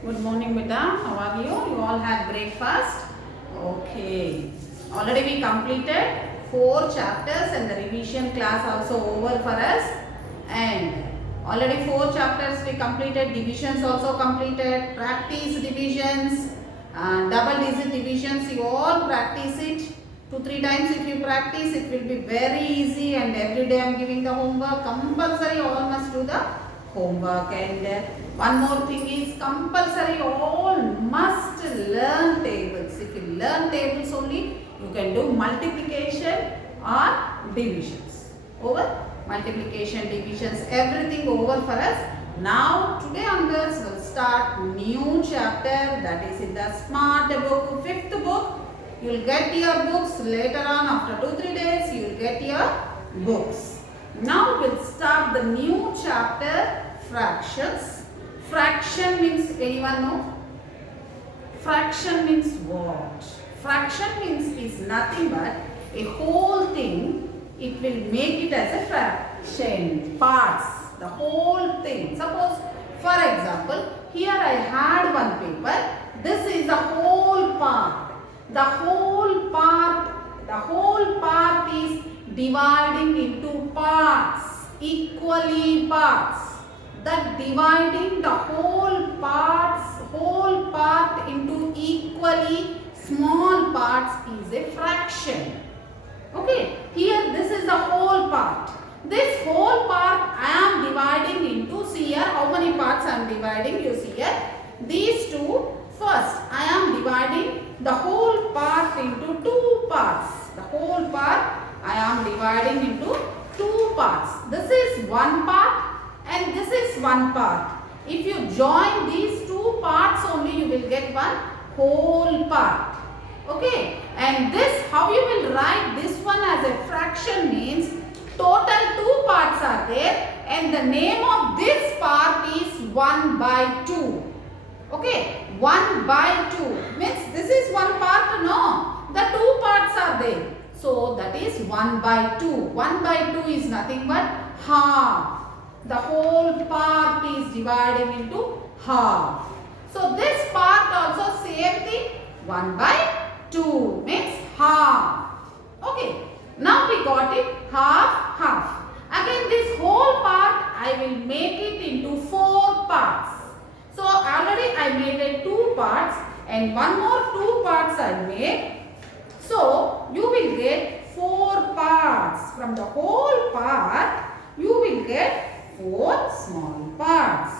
Good morning, beta. How are you? You all had breakfast? Okay. Already we completed 4 chapters and the revision class also over for us. And already 4 chapters we completed. Divisions also completed. Practice divisions. Double digit divisions. You all practice it. 2-3 times if you practice, it will be very easy. And every day I am giving the homework. Compulsory all must do the homework. And one more thing is compulsory all must learn tables. If you learn tables only, you can do multiplication or divisions. Over multiplication, divisions, everything over for us. Now today onwards we'll start new chapter, that is in the smart book, 5th book. You will get your books later on after 2-3 days. You will get your books. Now we'll start the new chapter, fractions. Fraction means, anyone know? Fraction means what? Fraction means is nothing but a whole thing. It will make it as a fraction, parts, the whole thing. Suppose, for example, here I had one paper. This is the whole part. The whole part is dividing into parts, equally parts. That dividing the whole part into equally small parts is a fraction. Okay, here this is the whole part. This whole part I am dividing into, see here how many parts I am dividing, you see here. These two, first I am dividing the whole part into 2 parts. The whole part I am dividing into 2 parts. This is one part and this is one part. If you join these 2 parts only, you will get one whole part. Okay, and this, how you will write this one as a fraction means total 2 parts are there and the name of this part is 1/2. Okay, 1/2 means this is one part, no, the 2 parts are there. So that is 1/2. 1/2 is nothing but half. The whole part is dividing into half. So this part also same thing, 1/2 means half. Okay, now we got it, half. Again this whole part I will make it into 4 parts. So already I made it 2 parts and one more 2 parts I made. So you will get 4 parts. From the whole part you will get 4 small parts.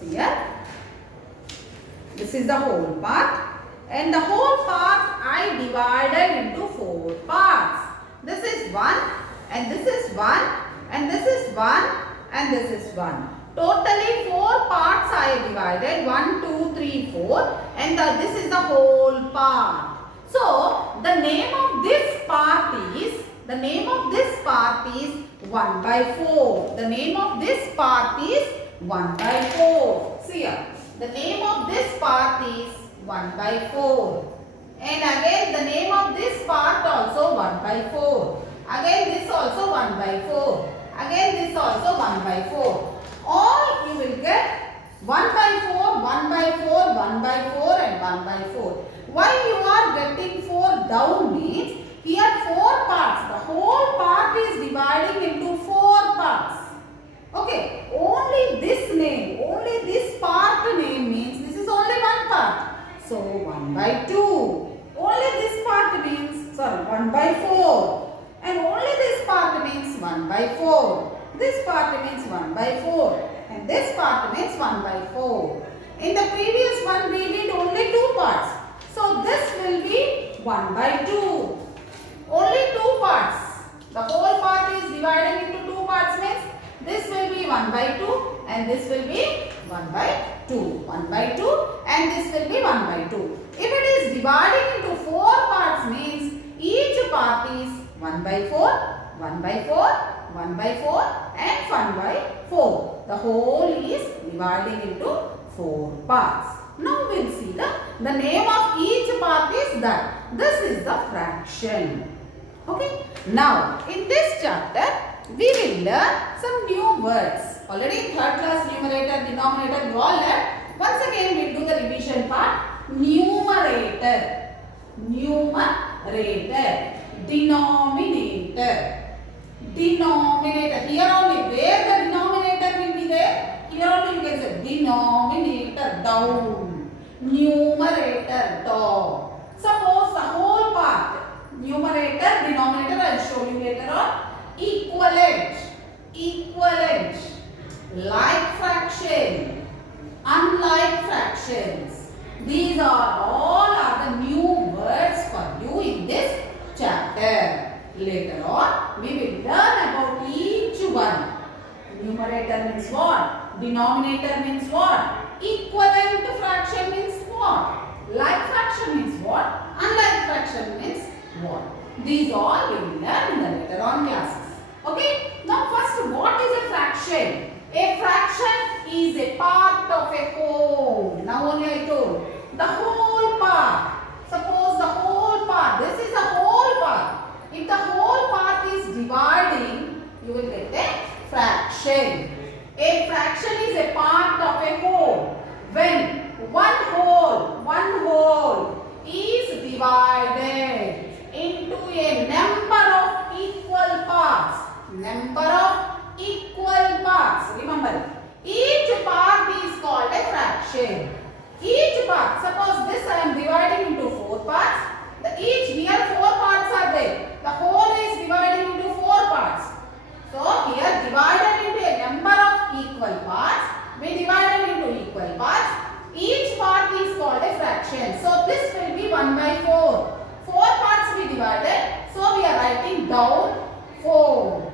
See here? This is the whole part and the whole part I divided into 4 parts. This is 1 and this is 1 and this is 1 and this is 1. Totally 4 parts I have divided, 1, 2, 3, 4 and this is the whole part. So the name of this part is 1/4. The name of this part is 1/4. See here, the name of this part is 1/4. And again the name of this part also 1/4. Again this also 1/4. Again this also 1/4. All you will get 1/4, 1/4, 1/4 and 1/4. Why you are getting 4 down means here 4 parts. The whole part is dividing into 4 parts. Okay, only this name, only this part name means this is only one part. So 1/2. Only this part means, 1/4. And only this part means 1/4. This part means 1/4 and this part means 1/4. In the previous one we did only 2 parts. So this will be 1/2. Only 2 parts. The whole part is divided into 2 parts means this will be 1/2 and this will be 1/2. 1/2 and this will be 1/2. If it is dividing into 4 parts means each part is 1/4, 1/4, 1/4 and 1/4. The whole is dividing into 4 parts. Now we will see the name of each part is that. This is the fraction. Okay. Now in this chapter we will learn some new words. Already in 3rd class numerator, denominator you all learned. Once again, we'll do the revision part. Numerator, numerator, denominator, denominator. Here only, where the denominator will be there, here only you can say denominator, down, numerator, top. Suppose the whole part, numerator, denominator, I will show you later on. Equivalent, equivalent, like fraction, unlike fractions. These are all the new words for you in this chapter. Later on, we will learn about each one. Numerator means what? Denominator means what? Equivalent fraction means what? Like fraction means what? Unlike fraction means what? These all we will learn in the later on classes. Okay? Now first, what is a fraction? A fraction is a part of a whole. Now only I told. The whole part. Suppose the whole part. This is the whole part. If the whole part is dividing, you will get a fraction. A fraction is a part of a whole. When one whole is divided into a number of equal parts. Number of equal parts. Remember, each part is called a fraction. Each part, suppose this I am dividing into 4 parts. Each here 4 parts are there. The whole is divided into 4 parts. So here divided into a number of equal parts. We divided into equal parts. Each part is called a fraction. So this will be 1 by 4. 4 parts we divided. So we are writing down 4.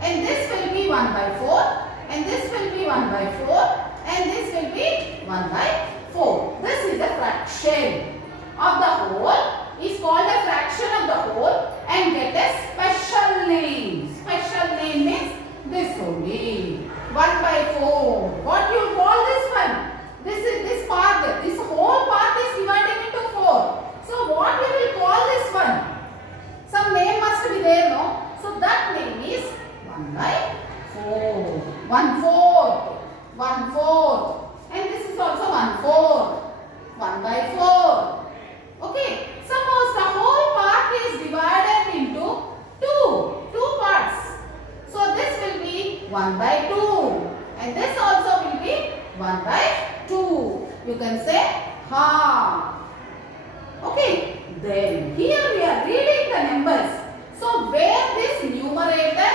And this will be 1 by 4. And this will be 1 by 4. And this will be 1 by 4. This is a fraction of the whole. Is called a fraction of the whole and get a special name. Special name means this only. 1 by 4. What you call this one? This part. This whole part is divided into 4. So what you will call this one? Some name must be there, no? So that name is 1 by 4. 1/4. 1/4. And this is also 1/4. 1 by 4. Okay. Suppose the whole part is divided into two parts. So this will be 1 by 2. And this also will be 1 by 2. You can say half. Okay. Then here we are reading the numbers. So where this numerator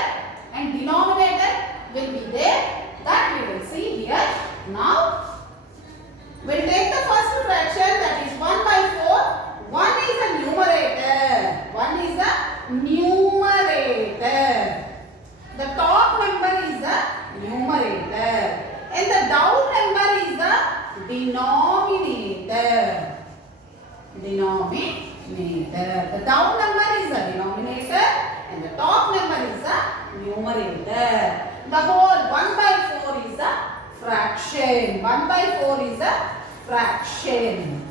and denominator will be there, that we will see here. Now we'll take the first fraction, that is 1 by 4. 1 is a numerator. 1 is a numerator. The top number is the numerator. And the down number is the denominator. Denominator. The down number is the denominator. And the top number is the numerator. The whole 1 by 4 is the fraction. 1 by 4 is the fraction.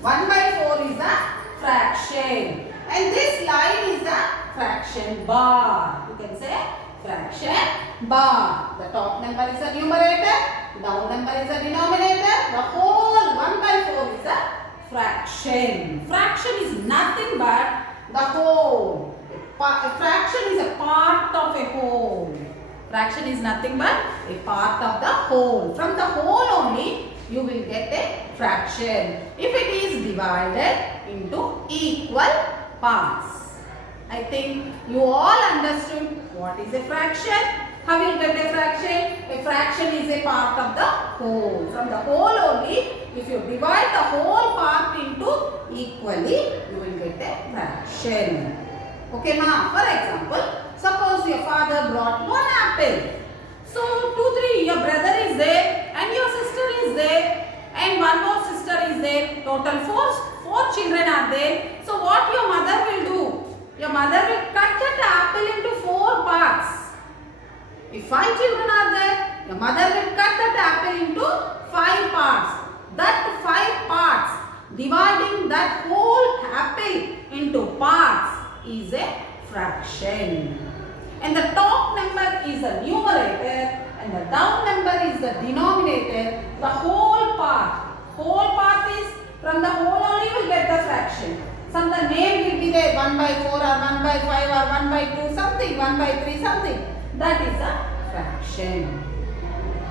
1 by 4 is a fraction. And this line is a fraction bar. You can say fraction bar. The top number is a numerator. Down number is a denominator. The whole 1 by 4 is a fraction. Fraction is nothing but the whole. A fraction is a part of a whole. Fraction is nothing but a part of the whole. From the whole only you will get a fraction if it is divided into equal parts. I think you all understood what is a fraction. How will you get a fraction? A fraction is a part of the whole. From the whole only, if you divide the whole part into equally, you will get a fraction. Okay, now for example, suppose your father brought 1 apple. So 2, 3, your brother is there and your sister is there and 1 more sister is there. Total 4 children are there. So what your mother will do? Your mother will cut that apple into 4 parts. If 5 children are there, your mother will cut that apple into 5 parts. That 5 parts, dividing that whole apple into parts is a fraction. And the top number is the numerator and and the down number is the denominator, the whole part. Whole part is from the whole only you will get the fraction. Some the name will be there 1 by 4 or 1 by 5 or 1 by 2 something, 1 by 3 something. That is a fraction.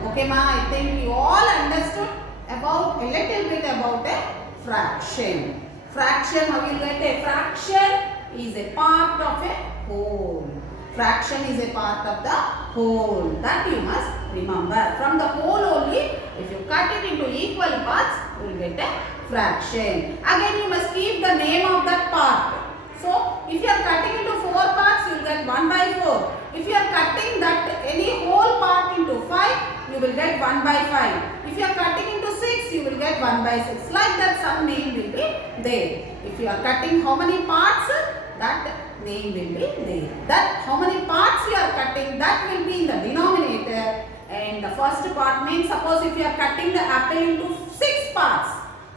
Okay ma, I think you all understood about a little bit about a fraction. Fraction, how you get a fraction is a part of a whole. Fraction is a part of the whole. That you must remember. From the whole only, if you cut it into equal parts, you will get a fraction. Again, you must keep the name of that part. So, if you are cutting into 4 parts, you will get 1 by 4. If you are cutting that any whole part into 5, you will get 1 by 5. If you are cutting into 6, you will get 1 by 6. Like that, some name will be there. If you are cutting how many parts, that name will be there. That how many parts you are cutting, that will be in the denominator. And the first part means, suppose if you are cutting the apple into 6 parts,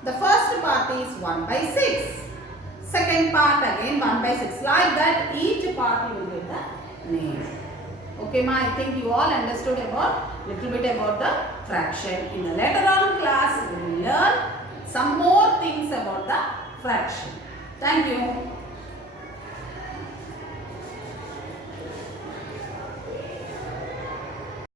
the first part is 1 by 6. Second part again 1 by 6. Like that, each part you will get the name. Okay ma, I think you all understood about little bit about the fraction. In the later on class, we will learn some more things about the fraction. Thank you.